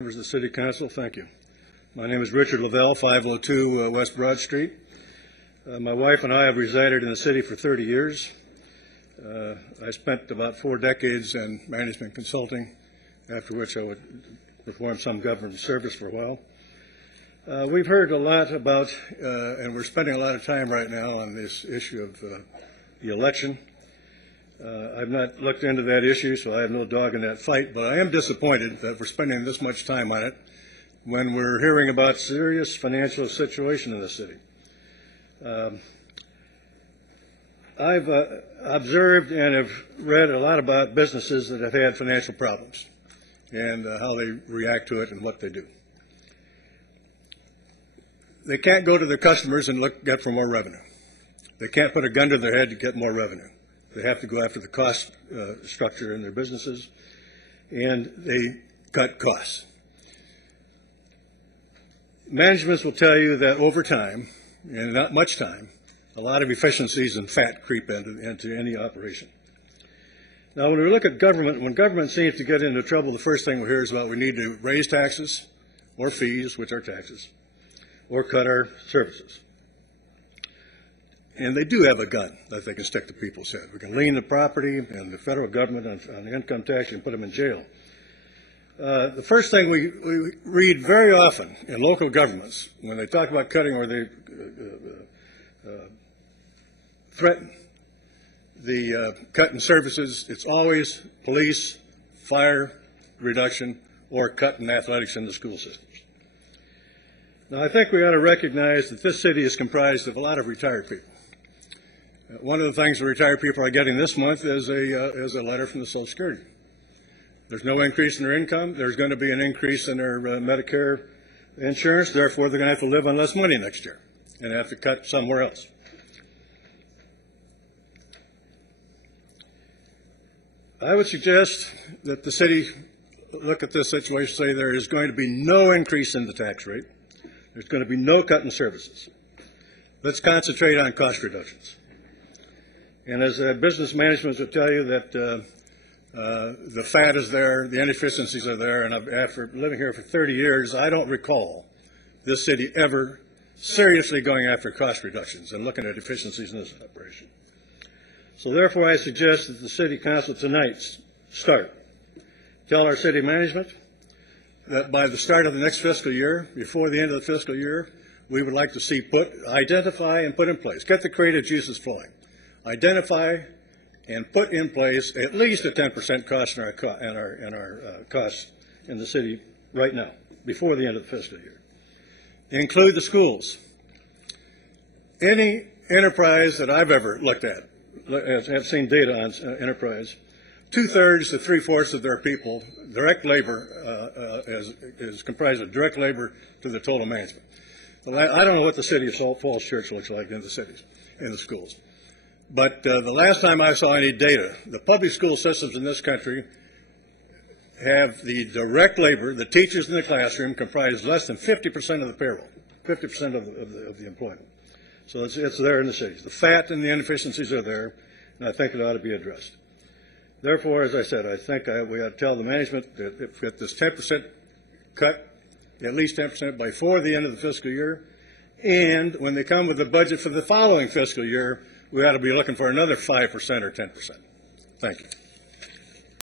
Members of the City Council, thank you. My name is Richard LaVelle, 502 West Broad Street. My wife and I have resided in the city for 30 years. I spent about 4 decades in management consulting, after which I would perform some government service for a while. We've heard a lot about, and we're spending a lot of time right now on this issue of the election. I've not looked into that issue, so I have no dog in that fight, but I am disappointed that we're spending this much time on it when we're hearing about serious financial situation in the city. I've observed and have read a lot about businesses that have had financial problems and how they react to it and what they do. They can't go to their customers and get for more revenue. They can't put a gun to their head to get more revenue. They have to go after the cost structure in their businesses, and they cut costs. Managements will tell you that over time, and not much time, a lot of efficiencies and fat creep into any operation. Now, when we look at government, when government seems to get into trouble, the first thing we hear is about we need to raise taxes or fees, which are taxes, or cut our services. And they do have a gun that they can stick to people's head. We can lien the property and the federal government on the income tax and put them in jail. The first thing we read very often in local governments, when they talk about cutting or they threaten the cut in services, it's always police, fire reduction, or cut in athletics in the school systems. Now, I think we ought to recognize that this city is comprised of a lot of retired people. One of the things the retired people are getting this month is a letter from the Social Security. There's no increase in their income. There's going to be an increase in their Medicare insurance. Therefore, they're going to have to live on less money next year and have to cut somewhere else. I would suggest that the city look at this situation and say there is going to be no increase in the tax rate. There's going to be no cut in services. Let's concentrate on cost reductions. And as business management will tell you that the fat is there, the inefficiencies are there, and after living here for 30 years, I don't recall this city ever seriously going after cost reductions and looking at efficiencies in this operation. So therefore, I suggest that the City Council tonight tell our city management that by the start of the next fiscal year, before the end of the fiscal year, we would like to see identify and put in place, get the creative juices flowing. Identify and put in place at least a 10% cost in our costs in the city right now, before the end of the fiscal year. Include the schools. Any enterprise that I've ever looked at, have seen data on enterprise, 2/3 to 3/4 of their people, direct labor is comprised of direct labor to the total management. I don't know what the city of Falls Church looks like in the cities, in the schools. But the last time I saw any data, the public school systems in this country have the direct labor, the teachers in the classroom, comprise less than 50% of the payroll, 50% of the employment. So it's there in the cities. The fat and the inefficiencies are there, and I think it ought to be addressed. Therefore, as I said, I think we ought to tell the management that if this 10% cut, at least 10% before the end of the fiscal year, and when they come with the budget for the following fiscal year, we ought to be looking for another 5% or 10%. Thank you.